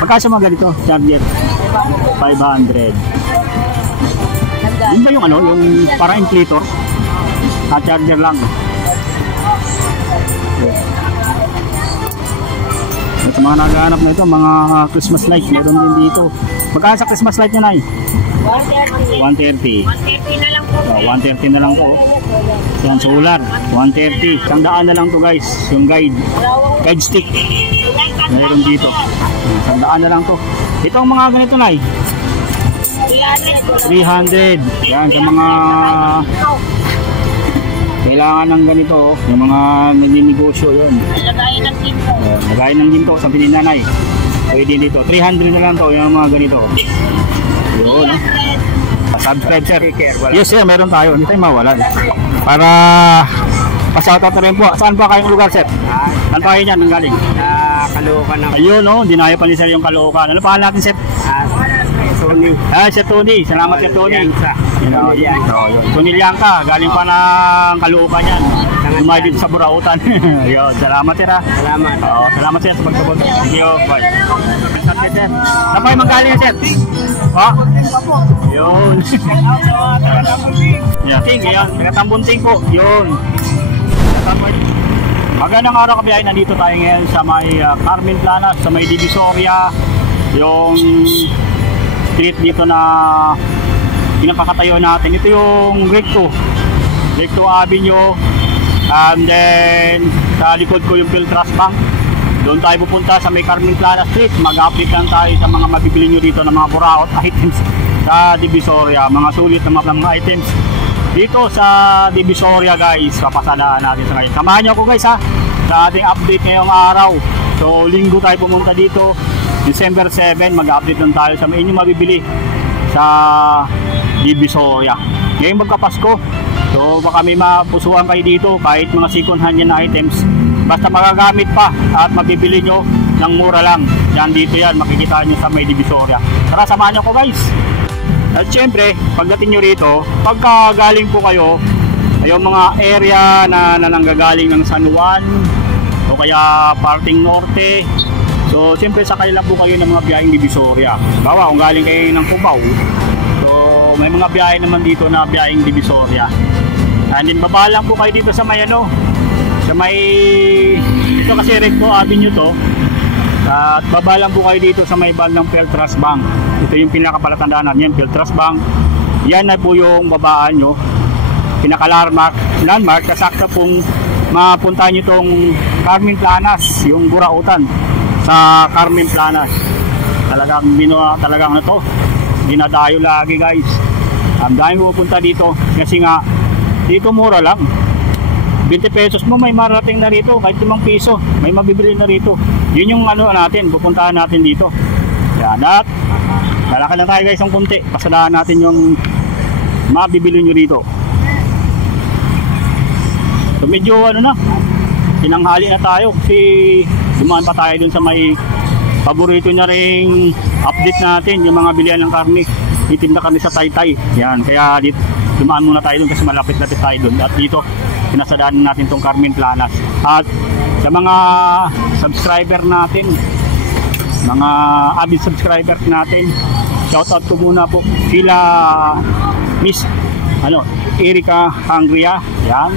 Magkano mga ganito? Charger? 500. Yun ba yung ano? Yung parang inflator? Charger lang. At sa mga naghahanap na ito, mga Christmas light, meron din dito. Magkano sa Christmas light nyo, Nay? 130. 130 na lang po. 130 na lang po. Yan, solar. 130. Sandaan na lang to guys. Yung guide stick. Meron dito. Sandaan na lang to. Itong mga ganito, Nay? 300. Yan, sa mga kailangan ng ganito, yung mga nagninegosyo yun. Lagayan ng ginto. Lagayan ng ginto, sabi ni Nanay. Pwede dito. 300 na lang to, yung mga ganito. Yun. Subscribe, sir. Yes, sir, meron tayo. Hindi tayo mawala. Para pa-shoutout na rin po. Saan pa kayong lugar, sir? Saan pa kayo niyan? Nang galing? Caloocan na. Ayun, no? Dinaya pa ni sir yung Caloocan. Ano pangalan natin, sir? Tony. Sir Tony. Salamat, sir Tony. Tony Liangka. Galing pa ng Caloocan yan. Lumay dito sa Burautan. Ayun, salamat, sir, ha? Salamat. Salamat, sir, sa pagsabot. Thank you. Bye. Saan pa kayo manggaling, sir? Yun. Ting, yun. Pinatambunting po. Yun. Magandang araw kabiyahin. Nandito tayo ngayon sa may Carmen Planas, sa may Divisoria. Yung street dito na pinakakatayo natin. Ito yung Recto Avenue. And then sa likod ko yung Piltras Bank. Doon tayo pupunta sa may Carmen Planas Street. Mag-update lang tayo sa mga mabibili nyo dito ng mga buraot items sa Divisoria. Mga sulit na mga items dito sa Divisoria, guys. Papasalaan natin sa ngayon. Samahan nyo ako, guys, ha, sa ating update ngayong araw. So linggo tayo pumunta dito, December 7. Mag-update lang tayo sa mga inyong mabibili sa Divisoria ngayong magkapasko. So baka may mapusuan kayo dito kahit mga second hand yan na items. Basta magagamit pa at mabibili nyo ng mura lang. Yan, dito yan, makikita nyo sa may Divisoria. Tara, samahan nyo ko, guys. At syempre, pagdating nyo rito, pagka galing po kayo, yung mga area na nanggagaling ng San Juan o kaya parting norte, so syempre sakay lang po kayo ng mga biyaheng Divisoria. Bawa kung galing kayo ng Cubao, so may mga biyahe naman dito na biyaheng Divisoria. And then baba lang po kayo dito sa may ano, sa may, ito kasi Recto Avenue to, at baba lang po kayo dito sa may bandang Piltras Bank. Ito yung pinakapalatandaan natin, Piltras Bank. Yan na po yung babaan nyo, pinaka-landmark, kasakta pong mapunta nyo itong Carmen Planas, yung Burautan sa Carmen Planas. Talagang na to, dinadayo lagi, guys. Ang dami pupunta dito kasi nga dito mura lang. 20 pesos mo may marating na rito, kahit 5 piso may mabibili na rito. Yun yung ano natin, pupuntahan natin dito. Yan, at lalakad lang tayo, guys, ng kunti. Pasadahan natin yung mabibili nyo rito. So medyo ano na, tinanghali na tayo kasi dumaan pa tayo dun sa may paborito niya ring update natin, yung mga bilihan ng karne. Itim na kami sa Taytay. Yan, kaya dito dumaan muna tayo dun kasi malapit-lapit tayo dun. At dito pinasadaan natin tong Carmen Planas. At sa mga subscriber natin, mga avid subscribers natin, shoutout ko muna po sila Miss Erika Hangria. Yan,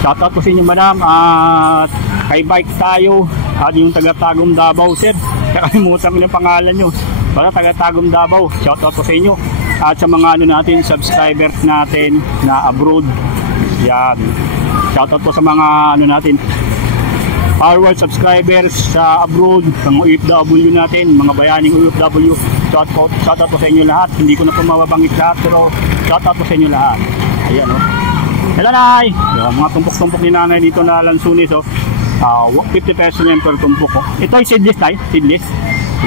shoutout po sa inyo, madam. At kay Bike tayo, at yung taga-Tagum Davao, sir, kakalimutan ko yung pangalan nyo, para taga-Tagum Davao, shoutout po sa inyo. At sa mga natin, subscribers natin na abroad, yan, shoutout po sa mga natin, forward subscribers sa abroad, sa mga OFW natin, mga bayaning OFW, shoutout po sa inyo lahat. Hindi ko na po mababanggit lahat, pero shoutout po sa inyo lahat. Ayan, oh. Hello, Nay! Yung mga tumpok-tumpok ni Nanay dito na Lansunis, oh. 50 pesos na per tumpok, oh. Ito ay seedless, Nay, seedless.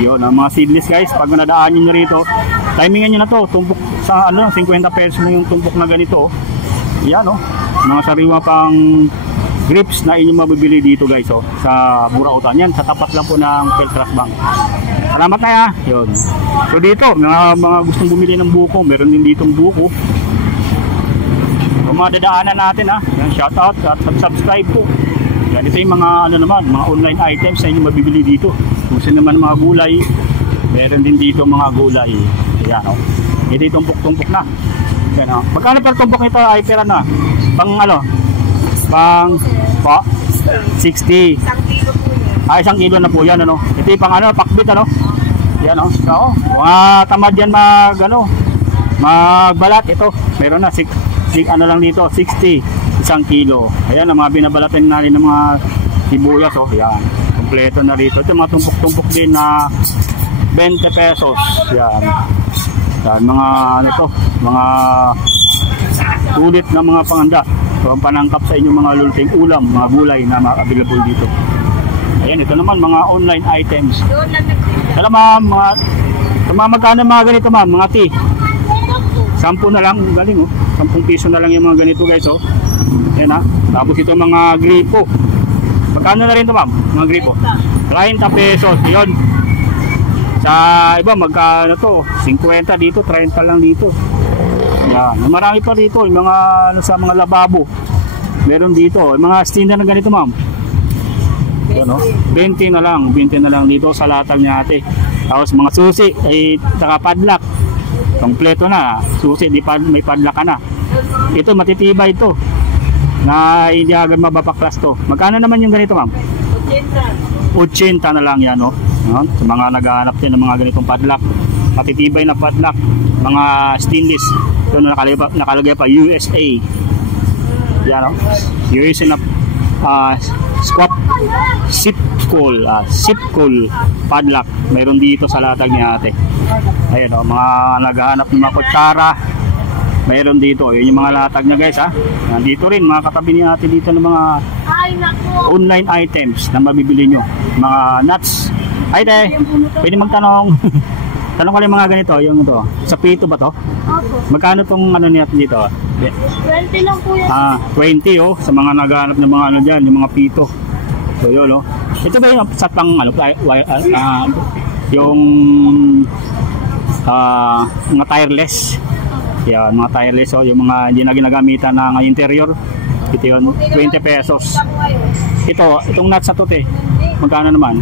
Yun, ang mga seedless, guys, pag nadaan nyo rito, timingan nyo na to, tumpok sa 50 pesos na yung tumpok na ganito, oh. Yan, oh, mga sariwa pang grips na inyong mabibili dito, guys, oh, sa Burautan. Yan, sa tapat lang po ng Piltras Bank. Salamat na, ya. Yun. So dito, mga gustong bumili ng buko, meron din ditong buko. Kung mga dadaanan natin, ha, yan, shoutout at subscribe po. Yan, ito yung mga mga online items na inyong mabibili dito. Kung saan naman mga gulay, Meron din dito mga gulay. Ayan o. Ito tumpok-tumpok na. Ayan o. Magkano per tumpok nito ay pera na? Pang ano? Pang 60. Isang kilo po yan. Ah, 1 kilo na po yan ano. Ito yung pang ano, pakbit ano. Ayan o. So, mga tamad yan magbalat ito. Meron na ano lang dito, 60. 1 kilo. Ayan ang mga binabalatan natin ng mga sibuyas oh. Ayan. Kompleto na rito. Ito mga tumpok-tumpok din na 20 pesos. Ayan. Ayan mga ano to, mga sulit na mga panganda. So, ang panangkap sa inyong mga luluting ulam, mga gulay na available dito. Ayan, ito naman mga online items. Doon lang nagtinda. Kala ma'am, magkano mga ganito ma'am, mga tea? 10 na lang, galing oh. 10 piso na lang yung mga ganito guys oh. Ayan ha. Tapos ito mga gripo. Magkano na rin ito ma'am? Mga gripo. 30 pesos. Yun. Sa iba magkano to? 50 dito, 30 lang dito. Ayan. Marami pa dito. Yung mga sa mga lababo. Meron dito. Yung mga stand na ganito ma'am. Ayan oh. 20 na lang dito sa latag niya ate. Tapos mga susi ay saka padlock. Kompleto na, susi, may padlock ka na. Ito, matitibay ito. Na hindi agad mabapaklas to. Magkano naman yung ganito, ma'am? 80 na lang yan, oh. Sa mga naghahanap din ng mga ganitong padlock. Matitibay na padlock. Mga stainless. Ito nakalagay pa, USA. Yan, oh. USA na squat sipcool padlock. Meron dito sa latag ni ate. Ayan o, mga naghahanap ng mga kutsara. Meron dito. Yun yung mga latag niya guys ha. Nandito rin mga katabi ni ate dito ng mga online items na mabibili nyo. Mga nuts. Ay te, pwede magtanong. Tanong ko lang mga ganito. Yung ito. Sa pito ba to? Opo. Magkano tong ano niya dito? 20 lang po yan. 20 oh. Sa mga naghahanap ng mga ano dyan. Yung mga pito. So yun oh. Ito ba yung sa pang ano, yung mga tireless. Yan, mga tireless oh, yung mga hindi na ginagamitan ng interior. Ito yun, 20 pesos. Itong nuts na to te. Magkano naman?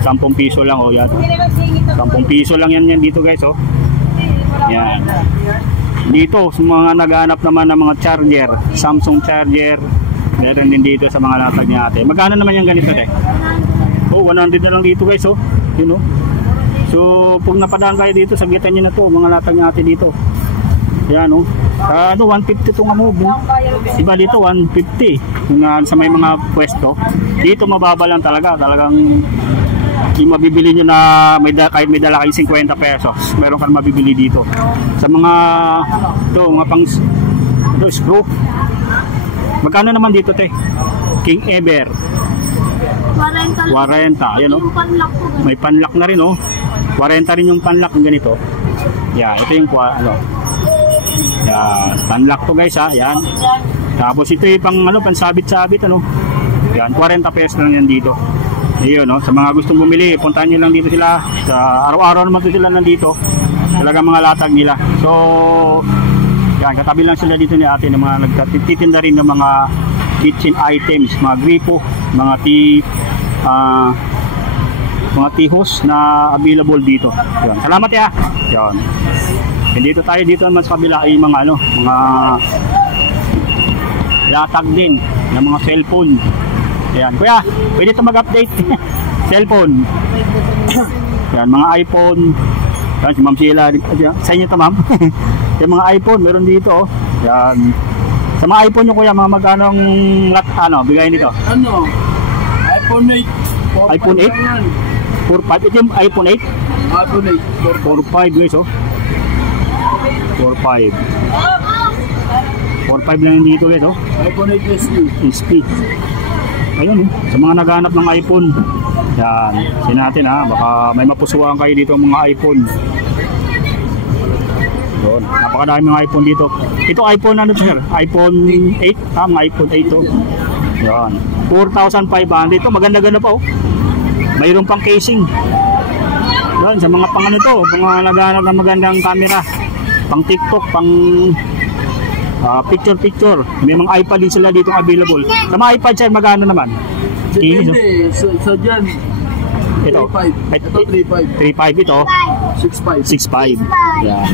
10 piso lang oh, yan. 10 piso lang yan dito guys oh. Yan. Dito sa mga naghahanap naman ng mga charger, Samsung charger. Meron din dito sa mga latag niya ate. Magkano naman yung ganito te? Oh, 100 na lang dito guys oh. Yun oh. So, pag napadaan kayo dito, sagitan nyo na to, mga latag niya ate dito. Yan oh. 150 itong amobo. Iba dito, 150. Yung sa may mga pwesto. Dito mababa lang talaga. Talagang yung mabibili nyo na kahit may dala kayo 50 pesos. Meron kang mabibili dito. Sa mga screw. Magkano naman dito te? King Ever 40. Ayan oh. May panlock na rin oh. 40 rin yung panlock ng ganito. Yan, ito yung ano. Yan, panlock to guys ha. Yan. Tapos ito yung pansabit-sabit ano. Yan, 40 pesos lang yan dito. Ayun no, sa mga gustong bumili, puntahan niyo lang dito sila. Sa araw-araw naman sila nandito. Talaga mga latag nila. So yan, katabi lang sila dito ni ate ng mga nagtitinda rin ng mga kitchen items, mga gripo, mga tihos na available dito. Yan. Salamat ya. Yan. Dito tayo dito naman sa kabila ay mga mga latag din ng mga cellphone. Ayan, kuya, pwede ito mag-update. Cellphone. Yan, mga iPhone. Yan, si Ma'am Sheila. Sa inyo ito, Ma'am. Yung mga iPhone, meron dito. Oh. Yan. Sa mga iPhone nyo, kuya, mga magkanong bigay nito? iPhone 8. iPhone 8? 4.5. Ito yung iPhone 8? iPhone 8. 4.5 guys, oh. 4.5. 4.5 lang yung dito guys, oh. iPhone 8 SP. Ayun, sa mga naghanap ng iPhone. Yan, sin natin ha, baka may mapusuan kayo dito mga iPhone. Doon, napakadami mga iPhone dito. Ito iPhone ano sir? iPhone 8, iPhone 8 to. Yan, 4,500. Ito maganda-ganda pa oh. Mayroon pang casing. Yan, sa mga pang to, mga naghanap ng magandang camera. Pang TikTok, pang picture. May mga iPad din sila dito available. Sa mga iPad sir, magkano naman? Depende, sa dyan. Ito. 3.5. Ito 3.5. 3.5 ito. 6.5. 6.5. Yan.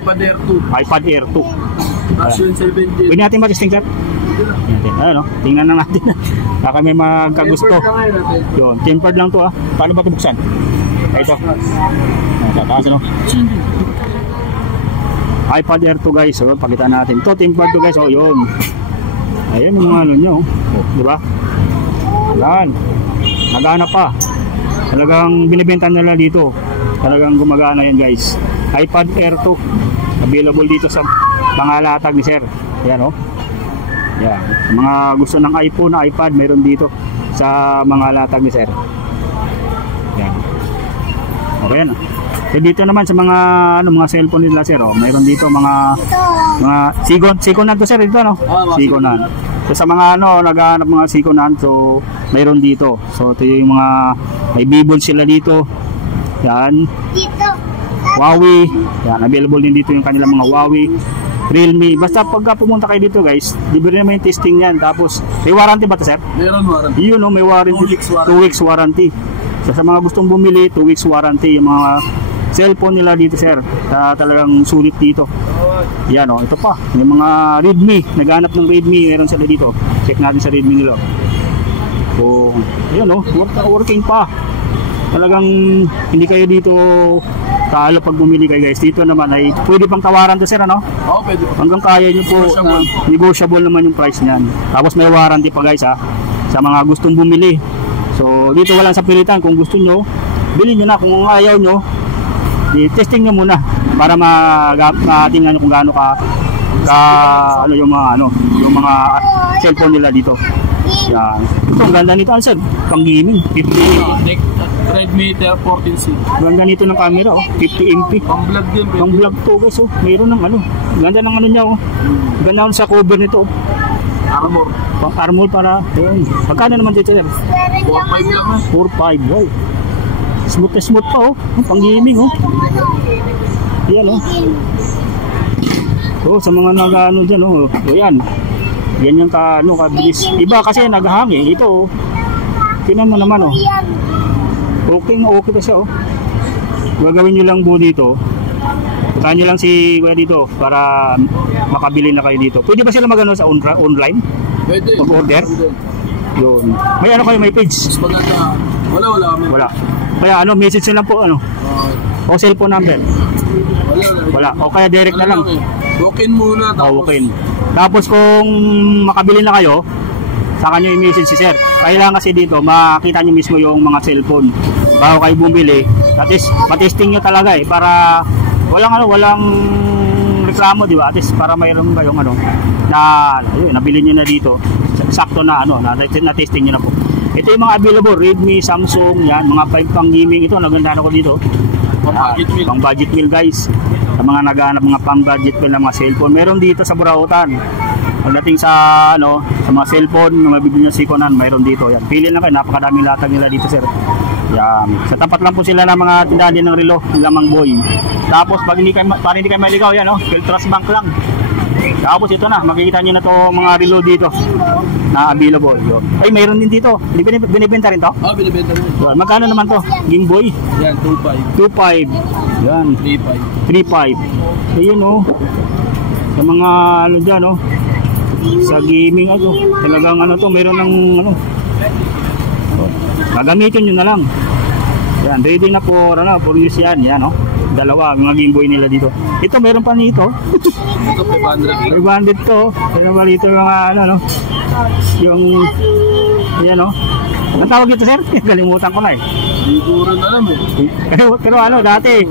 iPad Air 2. iPad Air 2. Tapos yung 17. Pwede natin matesting, sir? Ano, tingnan na natin. Baka may magkagusto. Tempered lang natin. Yun, tempered lang to ah. Paano ba ito buksan? Ito. Tataas ano? iPad Air 2 guys. So, pakita natin. Ito, tempered to guys. Oh, yun. Ayun yung mga ano nyo. Diba? Yan. Nagana pa. Talagang binibenta nila dito. Talagang gumagana yan guys. iPad Air 2. Available dito sa pangalatag ni sir. Yan oh. Yan. Mga gusto ng iPhone, iPad, meron dito sa mga latag ni sir. Yan. Okay na. So dito naman sa mga mga cellphone nila sir, oh, mayroon dito mga Sikonan to sir dito no. Sikonan. So sa mga naghahanap mga Sikonan, so mayroon dito. So ito yung mga may bibol sila dito. Yan. Huawei. Yan, available din dito yung kanilang mga Huawei, Realme. Basta pagka pumunta kayo dito guys, libre naman yung testing yan. Tapos may warranty ba to sir? Meron warranty. Yun no, may warranty. 2 weeks warranty. So sa mga gustong bumili, 2 weeks warranty yung mga cellphone nila dito sir. Talagang sulit dito. Yan o, ito pa. May mga Redmi, naghanap ng Redmi, meron sila dito. Check natin sa Redmi nila. So, yan o, working pa. Talagang hindi kayo dito talo pag bumili kayo guys. Dito naman ay pwede pang tawaran to sir ano? Oo, pwede. Hanggang kaya nyo po, negotiable naman yung price niyan. Tapos may warranty pa guys ha, sa mga gustong bumili. So dito walang sa pilitan. Kung gusto nyo, bilhin nyo na. Kung ayaw nyo, testing nyo muna para matingnan nyo kung gaano ka yung mga cellphone nila dito. Yan. Ito ang ganda nito sir, pang gaming 50. Redmi 14C. Ganda nito ng camera oh, 50 MP. Pang vlog din. Pang vlog to guys oh. Mayroon ng ganda ng niya oh. Ganda sa cover nito oh. Armor. Pang armor para ayun. Magkano naman dito sir? 4.5 lang ha. 4.5 wow. Smooth na smooth pa oh. Pang gaming oh. Yan oh. So sa mga nag-ano dyan oh. O yan. Yan yung kabilis. Iba kasi naghahangin. Ito oh. Tingnan mo naman oh. Okay pa siya oh. Gagawin nyo lang po dito. Puntahan nyo lang si kuya dito para makabili na kayo dito. Pwede ba sila magano sa online? Pwede. Mag-order? Yun. May kayo, may page? Wala kami. Wala. Kaya message nyo lang po o cellphone number? Wala. O kaya direct na lang. Walk-in muna. Walk-in. Tapos kung makabili na kayo, saka nyo i-message si sir. Kailangan kasi dito makita nyo mismo yung mga cellphone bago kayo bumili. At least matesting nyo talaga para walang reklamo, di ba? At least para mayroon kayong nabili nyo na dito. Sakto na na-testing nyo na po. Ito yung mga available, Redmi, Samsung, yan, mga 5 pang gaming. Ito, naganda ko dito. Pang budget meal guys. Sa mga naghahanap mga pang budget meal ng mga cellphone, meron dito sa Burautan. Pagdating sa mga cellphone, mabibili nyo Sikonan, mayroon dito. Yan. Pili lang kayo, napakadaming latag nila dito sir. Yan. Sa tapat lang po sila ng mga tindahan din ng relo, ng Lamang Boy. Tapos pag hindi kayo maligaw, yan Filtras Bank lang. Tapos ito na, makikita nyo na to mga relo dito na available. Yun. Ay, mayroon din dito. Binibenta rin to? Oo, binibenta rin. Magkano naman to? Game Boy? Yan, 2.5. 2.5. Yan. 3.5. Ayun oh. Sa mga dyan oh. Sa gaming talagang to, mayroon ng gagamitin nyo na lang. Yan, ready na for use yan. Yan oh. Dalawa, mga Game Boy nila dito. Ito, meron pa nito. Ito, 500. 500 to. Pero ba dito yung yung yan oh. Ang tawag dito sir? Kalimutan ko na Hindi ko rin alam Pero dati,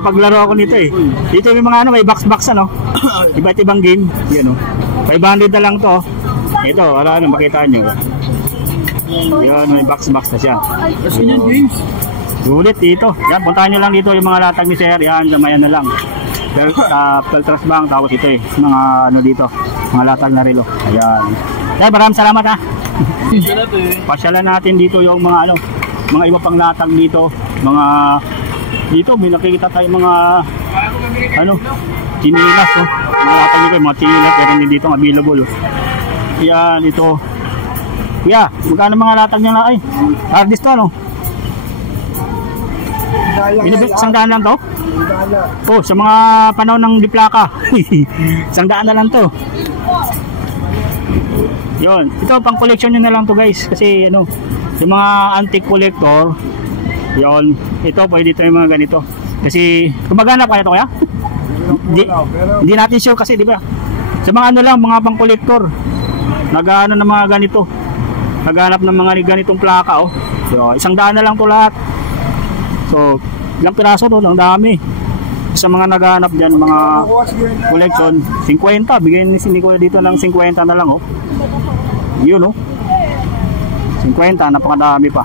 paglaro ako nito Dito yung mga may box-box iba't ibang game. Yan oh. 500 na lang to. Ito, makita nyo. Yan, may box-box na siya. Kasi yan games. Ulit dito. Yan, puntahan nyo lang dito yung mga latag ni sir. Yan, gamayan na lang. Filtras Bank, tapos ito mga dito. Mga latag na relo. Ayan. Kaya maraming salamat ha. Pasyalan natin dito yung mga mga iba pang latag dito. Dito may nakikita tayo mga chinilas mga latag nito, mga chinilas pero hindi dito available Yan, ito. Kuya, magkano mga latag niya hard disk to Isang daan lang to? Oh, sa mga panahon ng diplaka. Isang daan na lang to. Yun. Ito, pang collection nyo na lang to guys. Kasi ano, yung mga antique collector, yun. Ito, pwede dito yung mga ganito. Kasi, kumagana pa ito kaya? Hindi natin sure kasi, di ba? Sa mga ano lang, mga pang collector, nag-ano ng mga ganito. Naghanap ng mga ganitong plaka, oh. So, isang daan na lang to lahat. So, ilang piraso to, ang dami. Sa mga naghanap dyan, mga collection, 50, bigyan ni Kuya dito ng 50 na lang, oh. Yun, oh. 50, napakadami pa.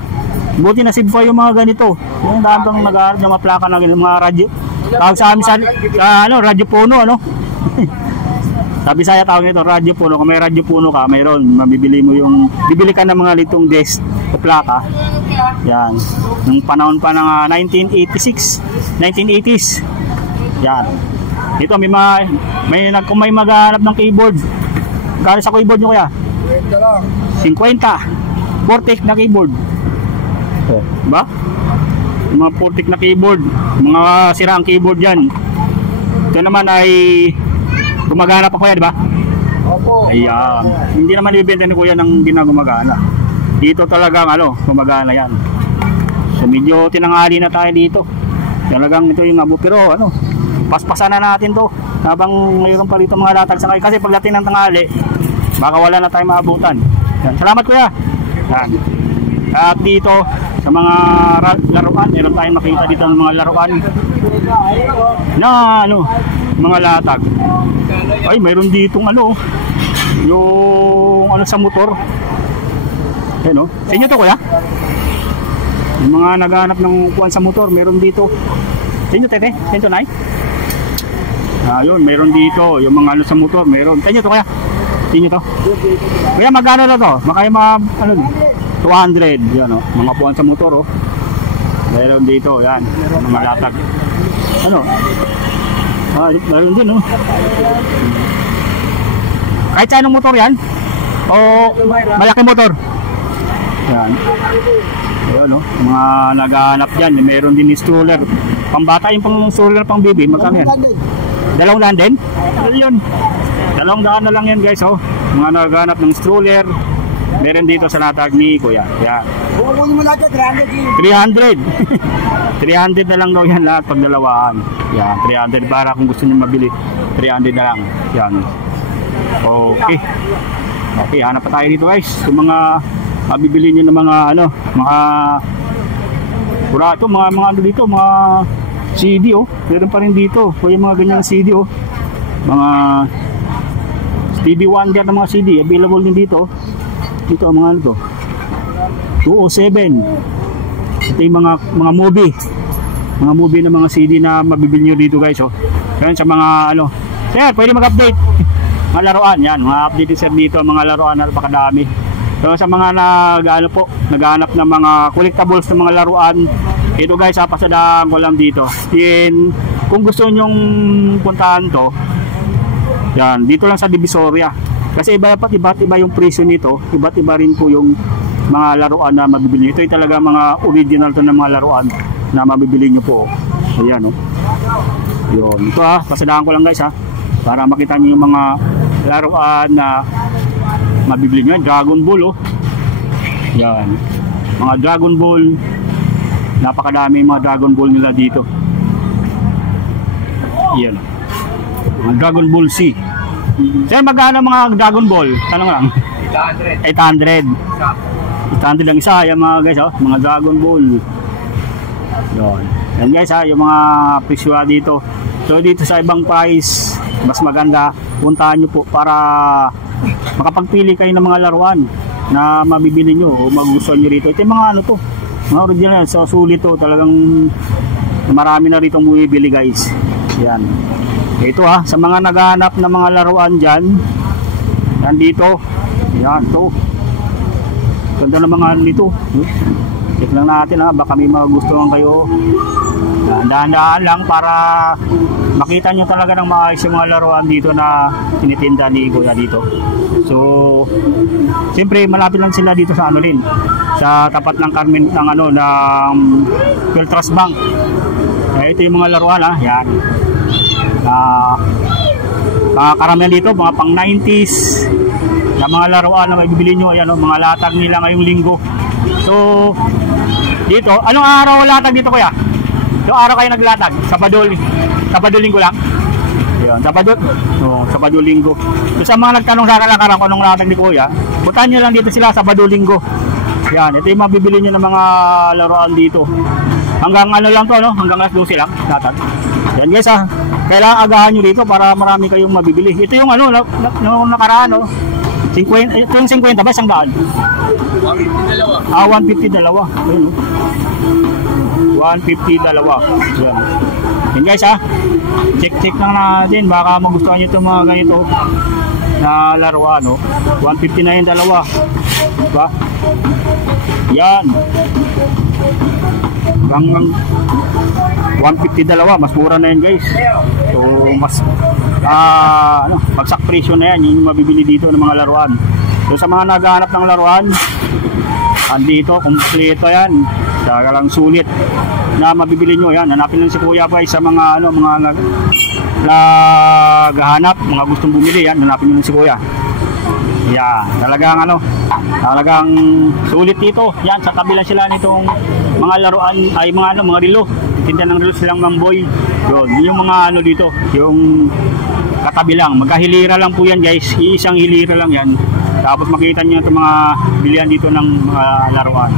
Buti na save pa yung mga ganito. Yung dami pang naghanap ng mga plaka ng mga radyo. Tawag sa amin sa ano, radyo puno, ano. Sabi saya tawag nito, radyo puno. Kung may radyo puno ka, mayroon, mabibili mo yung, bibili ka ng mga litong desk o plaka. Yan. Nung panahon pa ng 1986, 1980s. Yan. Dito kung may maghanap ng keyboard. Kaya sa keyboard nyo kaya? 50. Portic na keyboard. Diba? Yung mga portic na keyboard, mga siraang keyboard yan. Ito naman ay gumagana pa kuya, di ba? Opo. Ayan. Hindi naman ibibenta ni kuya ng ginagumagana. Dito talagang gumagana yan. So medyo tinanghali na tayo dito. Talagang ito yung abo. Pero paspasan na natin to. Habang mayroon pa rito mga latag sakay. Kasi pagdating ng tanghali, baka wala na tayong maabutan. Yan. Salamat kuya. Yan. At dito sa mga laruan, meron tayong makita dito ng mga laruan na mga latag. Ay, mayroon ditong yung sa motor. Ayan, sa inyo to kuya? Yung mga naghanap ng kuwan sa motor, meron dito. Sa inyo tete? Sa inyo nay? Ayun, meron dito yung mga sa motor, meron. Sa inyo to kuya? Sa inyo to? Kuya, magkano na to? Baka yung mga 200, yan mga puwan sa motor, meron dito, yan, mga latag. Meron din, kahit sa anong motor yan, o malaki motor, yan, ayun, mga naghahanap dyan, meron din stroller, pambata yung pang stroller pang baby, magkano yan? 200 din? Yun, 200 na lang yan guys, mga naghahanap ng stroller. Meron dito sa latag ni kuya. Yan. 300. 300 na lang daw yan lahat pag dalawaan. Yan, 300 para kung gusto niyo mabili. 300 na lang. Yan. Okay. Okay, hanap pa tayo dito guys. Yung mga mabibili niyo ng mga mga pura ito, mga dito, mga CD Meron pa rin dito. O yung mga ganyang CD Mga Stevie Wonder na mga CD available din dito. Ito mga 207. Ito yung mga movie. Mga movie na mga CD na mabibili nyo dito guys. Yan sa mga Sir, pwede mag-update. Mga laruan yan. Mga update sir dito. Mga laruan na napakadami. So sa mga naghahanap ng mga collectibles ng mga laruan. Ito guys, pasadaan ko lang dito. Kung gusto nyong puntahan to, yan, dito lang sa Divisoria. Kasi iba't iba yung presyo nito, iba't iba rin po yung mga laruan na mabibili. Ito ay talaga mga original to ng mga laruan na mabibili nyo po. Ayan Yun. Ito pasadaan ko lang guys para makita nyo yung mga laruan na mabibili nyo. Dragon Ball Yan. Mga Dragon Ball. Napakadami mga Dragon Ball nila dito. Yan. Mga Dragon Ball C. Sir, magkano mga Dragon Ball? Tanong lang. 800. 800 lang isa. Yan mga guys, mga Dragon Ball. Yun. Yan guys, yung mga presyo dito. So dito sa ibang price, mas maganda. Puntahan nyo po para makapagpili kayo ng mga laruan na mabibili nyo o magustuhan nyo rito. Ito yung mga mga original. So sulit to. Talagang marami na rito bumibili guys. Yan. Ito sa mga naghahanap ng mga laruan dyan, yan dito, yan to. Ganda ng mga nito. Check lang natin baka may magustuhan kayo. Ang dahan-dahan lang para makita nyo talaga ng maayos yung mga laruan dito na tinitinda ni Kuya dito. So, siyempre malapit lang sila dito sa ano rin, sa tapat ng Carmen ng ano ng Peltras Bank. Ito yung mga laruan yan. Karamihan dito mga pang 90s na mga laruan na may bibili nyo. Ayan, mga latag nila ngayong linggo. So, dito, anong araw latag dito Kuya? Yung araw kayo naglatag? Sabado linggo lang? Ayan, Sabado linggo. So, sa mga nagtanong sa akin kung anong latag ni Kuya, puntahan nyo lang dito sila Sabado linggo. Yan, ito yung mabibili nyo ng mga laruan dito. Hanggang ano lang to, no? Hanggang alas 12 lang latag. Yan guys kailangan agahan nyo dito para marami kayong mabibili. Ito yung ano, nung nakaraan, no? 50, ito yung 50 ba? Isang daan? 150. 150 dalawa. Ayun, no? 150 dalawa. Yan. Yan guys check lang natin. Baka magustuhan nyo itong mga ganito na laruan, no? 150 na yung dalawa. Diba? Yan. Hanggang 150 dalawa, mas mura na yan guys. So mas bagsak presyo na yan, yung mabibili dito ng mga laruan. So sa mga naghahanap ng laruan, andito kompleto yan, talagang sulit na mabibili nyo. Yan, hanapin lang si Kuya guys sa mga mga naghahanap, mga gustong bumili. Yan, hanapin nyo lang si Kuya. Yan, talagang sulit dito. Yan, sa tabi lang sila nitong mga laruan, ay mga relo. Tinda ng relo silang Mamboy. Yun, yung mga dito, yung katabi lang. Magkahilira lang po yan guys, iisang hilira lang yan. Tapos makita nyo itong mga bilihan dito ng mga laruan.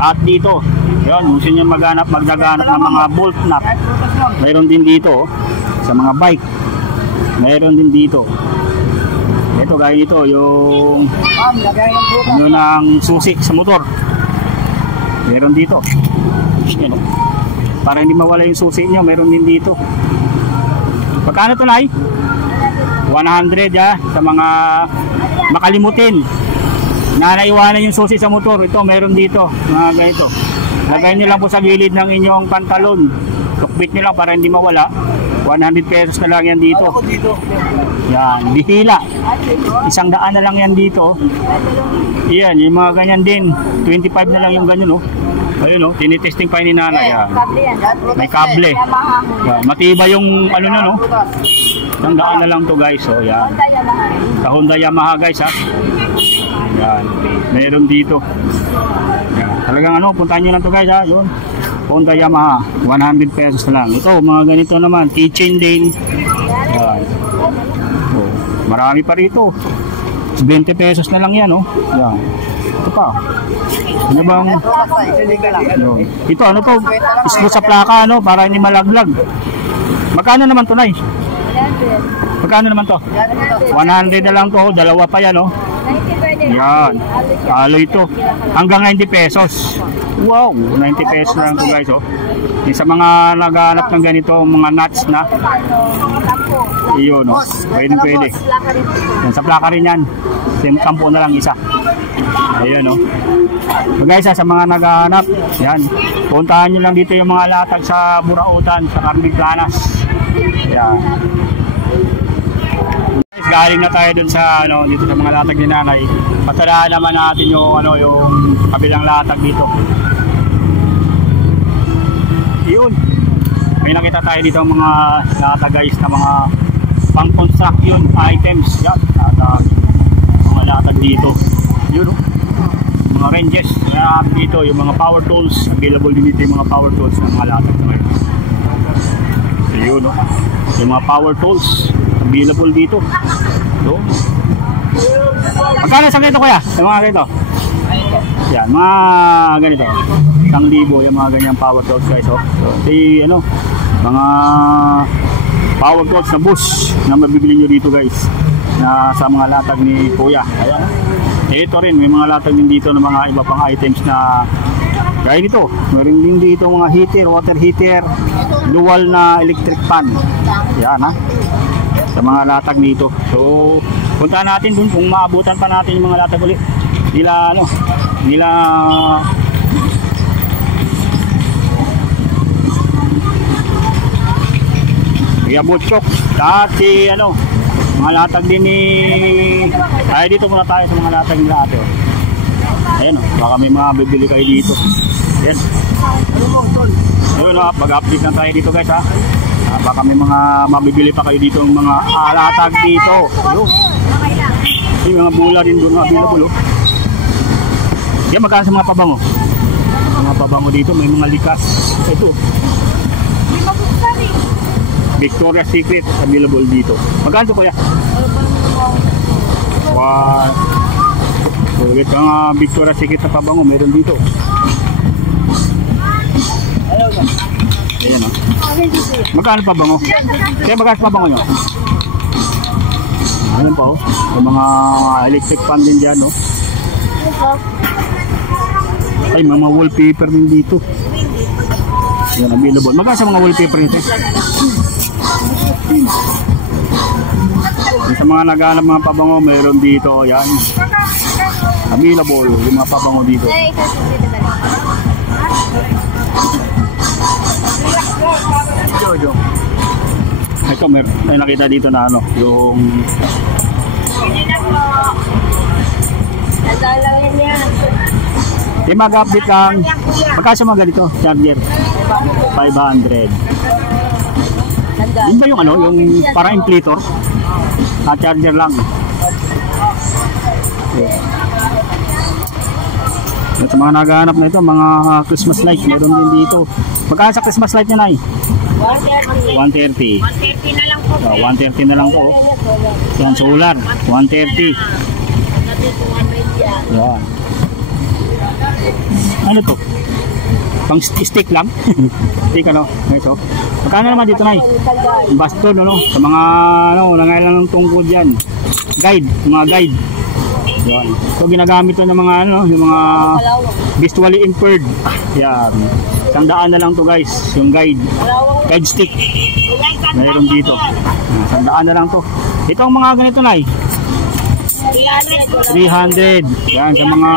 At dito, yun, gusto nyo maghanap ng mga bolt nut. Mayroon din dito, sa mga bike. Mayroon din dito. Ito gaya nito, yung ng susi sa motor. Meron dito. Yan, para hindi mawala yung susi nyo, meron din dito. Pagkano ito, Nay? 100 sa mga makalimutin na naiwanan yung susi sa motor. Ito, meron dito. Mga ganito. Lagay nyo lang po sa gilid ng inyong pantalon. Tukbit nyo lang para hindi mawala. 100 pesos na lang yan dito. Yan, bihila. 100 na lang yan dito. Yan, yung mga ganyan din. 25 na lang yung ganyan, Ayun, tinitesting pa ni Nanay. Yan. May kable. Yan, matibay yung no? 100 na lang to guys. So, yan. Sa Honda Yamaha guys, Yan. Meron dito. Yan. Talagang puntahan nyo lang to guys, Yun. Honda Yamaha, 100 pesos na lang. Ito, mga ganito naman, keychain din. Yan. Oh, marami pa rito. 20 pesos na lang yan, Yan. Ito pa. Ano bang? Ito, ano to? Islo sa plaka, para hindi malaglag. Magkano naman to, Nay? Magkano naman to? 100 na lang to. Dalawa pa yan, Yan. Aloy ito. Hanggang 90 pesos. Wow, 90 pesos lang ito guys. Sa mga naghahanap ng ganito, mga nuts na. Iyon, pwede. Yan, sa plaka rin yan. 10 na lang isa. Ayun, So guys, sa mga naghahanap, yan. Puntahan nyo lang dito yung mga latag sa Burautan, sa Carmen Planas. Yan. Galing na tayo dun sa dito sa mga latag ni Nanay. Patadaan naman natin yung yung kabilang latag dito. Yun. May nakita tayo dito mga latag guys na mga pang construction items. Yan. Mga latag dito. Yun, mga ranges. Dito yung mga power tools. Available din dito yung mga power tools ng mga latag na ngayon. Yun, yung mga power tools available dito. So, magkano sa ganito Kuya? Sa mga ganito? Yan, mga ganito. 1,000 yung mga ganyang power tools guys. So, mga power tools na bush na mabibili nyo dito guys. Na sa mga latag ni Kuya. Ayan. Ito rin, may mga latag din dito ng mga iba pang items na gaya nito. Meron din dito mga heater, water heater, dual na electric fan. Yan sa mga latag dito. So, punta natin dun kung maabutan pa natin yung mga latag ulit. Nila Kuya Butchok. Lahat si ano, mga latag din ni... Ay, dito muna tayo sa mga latag nila ate. Oh. Ayan o, baka may mga bibili kayo dito. Ayan. Ayun o, mag-update na tayo dito guys ha. Baka may mga mabibili pa kayo dito, mga latag dito. Ayun. Yung mga bula din doon available oh. Yan, magkano sa mga pabango? Mga pabango dito, may mga likas. Ito. Victoria's Secret available dito. Magkano kuya? Wow. So, ito ang Victoria's Secret na pabango, meron dito. Ayan o. Magkano pabango? Kaya magkano pabango nyo? Ayan pa o. Yung mga electric fan din dyan o. Ay, mga wallpaper din dito. Ayan, available. Magkano sa mga wallpaper nito? Sa mga naghanap mga pabango, meron dito. Ayan. Available. Yung mga pabango dito. Jojo. Ito, may nakita dito na ano, yung... Yung mag-update lang. Magkasa mga ganito, charger? 500. Yun ba yung ano, yung parang inflator? Charger lang. Okay. At sa mga naghahanap na ito, mga Christmas light, meron din dito. Magkano sa Christmas light niya, Nay? 130. 130 na lang po. So, 130 na lang po. Yan, solar. 130. Yan. Ano to? Pang stick lang? Stick ano? Ito. Magkano naman dito, Nay? Baston, ano? Sa mga, ano, nangailan ng tungkod yan. Guide, mga guide. Yan. So, ginagamit to ng mga, ano, yung mga visually impaired. Yan. $100 na lang to guys, yung guide. Guide stick. Mayroon dito. $100 na lang to. Ito ang mga ganito, Nay. 300. Yan, sa mga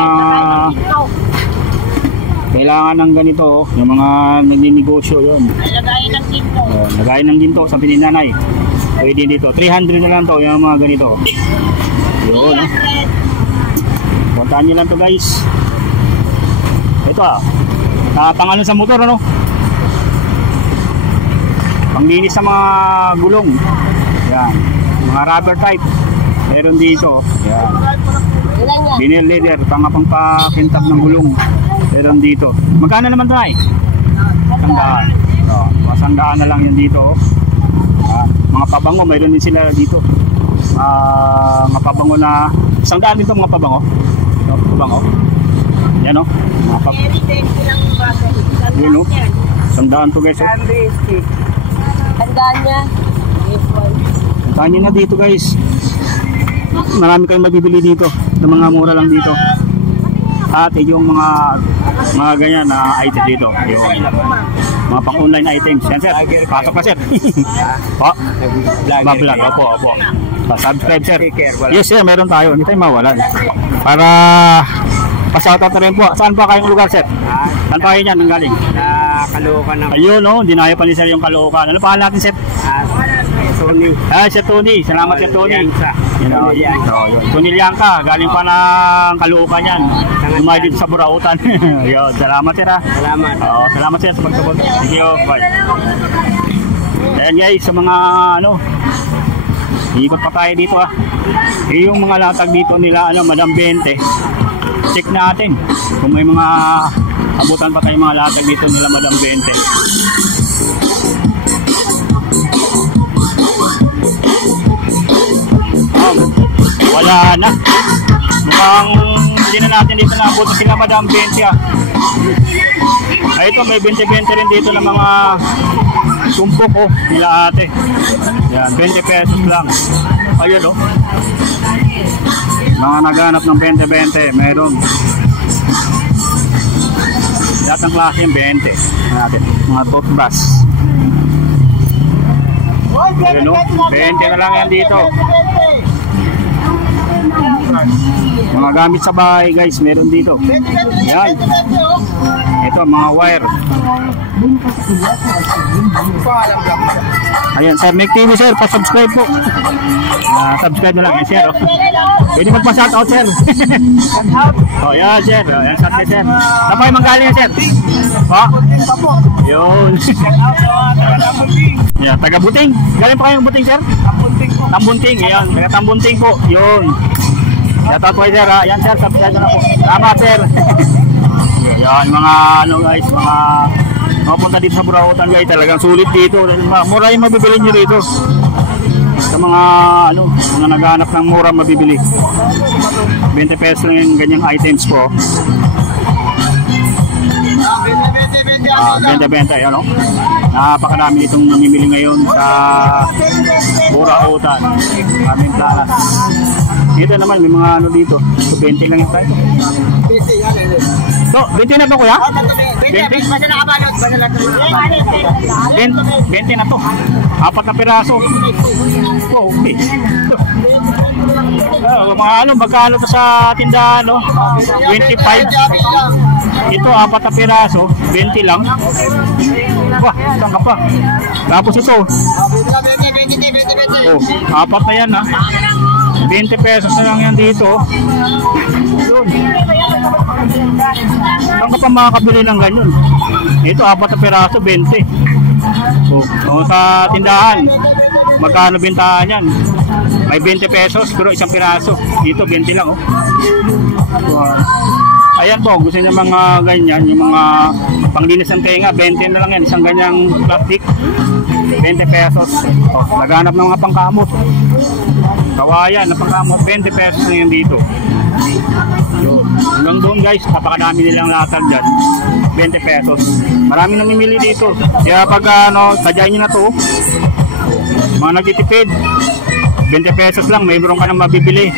kailangan ng ganito, yung mga nagninegosyo yun. Lagayin ng ginto. Lagayin ng ginto, sabi ni Nanay. Pwede dito. 300 na lang to, yung mga ganito. Yun. Puntahan nyo lang to guys. Ito pang ano sa motor, ano? Panglinis sa mga gulong. Yan. Mga rubber type. Meron dito. Yan. Vinyl leather, pang pakintab ng gulong. Meron dito. Magkano naman tayo? $100. $100 na lang yan dito. Mga pabango, mayroon din sila dito. Mga pabango na $100 dito, mga pabango. Pabango. Yan o. Mga pabango. Yun o. $100 to guys o. Tandaan niya. Tandaan nyo na dito guys. Marami kayong mabibili dito. Ng mga mura lang dito. At yung mga ganyan na item dito. Yung mga pang online items. Yan sir. Pasok pa sir. O. Mablog. Opo. Subscribe sir. Yes sir, meron tayo. Hindi tayo mawalan. Para pa-shoutout na rin po. Saan pa kayong lugar sir? Saan pa kayo niyan nanggaling? Caloocan na. Ayun o. Dinaya pa ni sir yung Caloocan. Ano pangalan natin sir? Tony. Sir Tony. Salamat sir Tony. Yun. Tony Liangka. Galing pa ng Caloocan yan. Lumay dito sa Burautan. Ayun. Salamat sir ha. Salamat. Salamat sir sa pagsabot. Thank you. Bye. Ayan guys, sa mga ano, ikot pa tayo dito ha. Yung mga latag dito nila, ano, Madam 20. Check natin kung may mga abutan pa tayo mga latag dito nila Madam 20. Wala na. Mukhang hindi na natin dito na abutan sila Madam 20 ha. Ay ito, may 20-20 rin dito ng mga sumpok oh, nila ate. Yan, 20 pesos lang. Ayun oh. Mga naghanap ng 20-20, meron. Lahat ng klase yung 20 natin. Mga toothbrush. Ayun oh, 20 na lang yan dito. Mga gamit sa bahay guys, meron dito. Yan. Ito, mga wire. Ayan, Sir Nick TV, sir, pa-subscribe po. Subscribe na lang, yan, sir. Pwede magpa-shoutout, sir. Oh, yan, sir. Yan, shoutout, sir. Saan pa kayo manggaling yan, sir? Oh, yun. Yan, taga-Buting. Galing pa kayong Buting, sir? Tambunting, yan. Taga-Tambunting po, yun. Shoutout po, sir. Yan, sir, subscribe na po. Tama, sir. Yan, mga ano guys, mga punta dito sa Burautan guys, talagang sulit dito. Mura yung mabibili nyo dito. Sa mga ano, mga naghahanap ng mura mabibili. 20 pesos lang yung ganyang items po. 20, ano? Napakarami itong namimili ngayon sa Burautan. Maraming planas. Dito naman may mga ano dito. So 20 lang yung tayo. So, 20 na to kuya? 20? 20 na to. 4 na piraso. Oh, okay. Mga ano, magkano to sa tindahan, no? 25. Ito, 4 na piraso. 20 lang. Wah, saan ka pa? Tapos ito. Oh, 4 na yan, ha? 20 pesos na lang yan dito. Yun. Saan ka pa makakabili ng ganyan? Ito, 4 na piraso, 20. So, sa tindahan, magkano bintahan yan? May 20 pesos, pero isang piraso. Dito, 20 lang, oh. So, ayan po, gusto niya mga ganyan, yung mga panglinis ng tenga, 20 na lang yan, isang ganyang plastic. 20 pesos. Oh, naghanap ng mga pangkamot. Kawayan na pangkamot, 20 pesos na yan dito. So, hanggang doon guys, napakadami nilang latag dyan. 20 pesos. Marami namimili dito. Kaya pag ano, sadyain nyo na to, mga nagtitipid, 20 pesos lang, mayroon ka nang mabibili.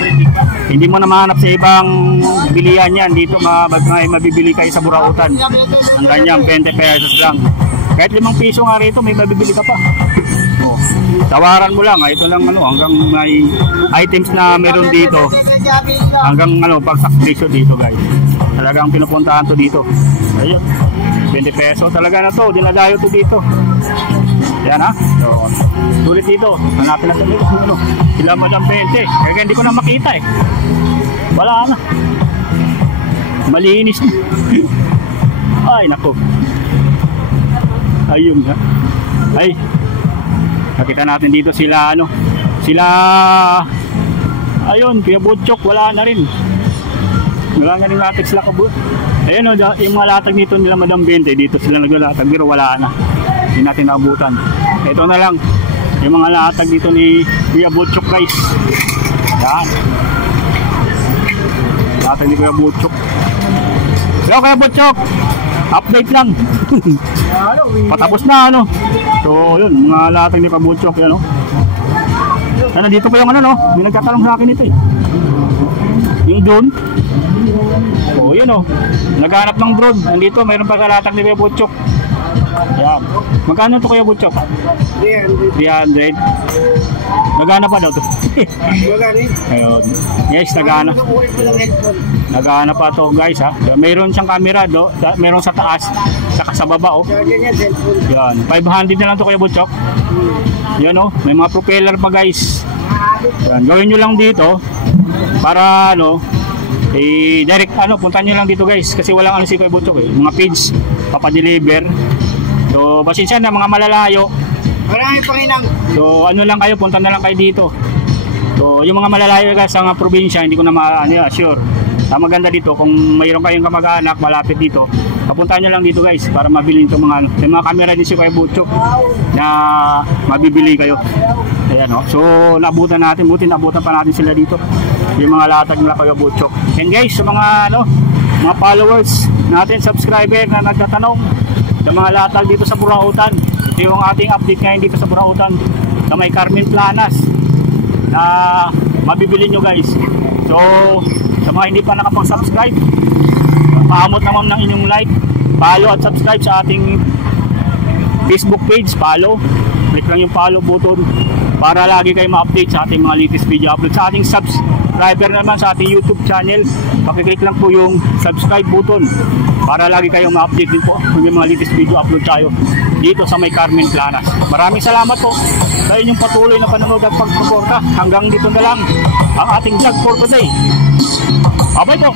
Hindi mo na mahanap sa ibang bilihan yan. Dito may mabibili kayo sa Burautan. Ang ganyan, 20 pesos lang. Kahit 5 piso nga rito, may mabibili ka pa. Oh, tawaran mo lang. Ito lang ano, hanggang may items na meron dito. Hanggang ano, pag-sakrisyo dito guys. Talagang pinupuntahan to dito. Ayun, 20 pesos talaga na to. Dinadayo to dito. Yan ha. So, sulit dito. Hanapin natin dito. Ano, sila Madam 20. Kaya hindi ko na makita eh. Wala na. Malinis na. Ay, naku. Ayun ha. Ay. Nakita natin dito sila ano. Sila ayun, Kuya Butchok, wala na rin. Wala na rin latex sila kabut. Ayun o, yung mga latag dito nila Madam 20, dito sila naglalatag, pero wala na. Hindi natin naabutan. Ito na lang, yung mga latag dito ni Kuya Butchok guys. Yan. Latag ni Kuya Butchok. Hello Kuya Butchok! Update lang. Patapos na ano. So yun, mga latag ni Kuya Butchok yan o. Ano, dito pa yung ano no, may nagtatanong sa akin ito eh. Yung drone. Oh, yun oh. Naghanap ng drone. Nandito, mayroon pa kalatak ni Kuya Butchok. Ayan. Magkano ito Kuya Butchok? 300. Naghanap pa daw ito. Ayun. Yes, naghanap. Naghanap pa ito guys ha. Mayroon siyang camera do. Mayroon sa taas. Saka sa baba oh. Yan. 500 na lang ito Kuya Butchok. Yan oh. May mga propeller pa guys. Yan. Gawin nyo lang dito. Para ano. Direct ano. Punta nyo lang dito guys. Kasi walang ano si Kuya Butchok eh. Mga page. Papadeliver. So, pasensya na mga malalayo. Marami pa rin ang... So, ano lang kayo, punta na lang kayo dito. So, yung mga malalayo guys sa mga probinsya, hindi ko na sure. Maganda dito, kung mayroon kayong kamag-anak malapit dito, papuntahan nyo lang dito guys, para mabili nito mga, yung mga camera din si Kuya Butchok na mabibili kayo. Ayan o. So, nabutan natin, nabutan pa natin sila dito. Yung mga latag nila Kuya Butchok. And guys, sa mga mga followers natin, subscriber na nagtatanong sa mga latag dito sa Burautan. Ito yung ating update ngayon dito sa Burautan sa may Carmen Planas na mabibili nyo guys. So sa mga hindi pa nakapag-subscribe, paamot naman ng inyong like, follow at subscribe sa ating Facebook page. Follow, click lang yung follow button para lagi kayo ma-update sa ating mga latest video upload. Sa ating subscriber naman sa ating YouTube channel, pakiclick lang po yung subscribe button para lagi kayong ma-update din po kung may mga latest video upload tayo dito sa may Carmen Planas. Maraming salamat po sa inyong patuloy na panonood at pagsuporta. Hanggang dito na lang ang ating vlog for today. Bye po.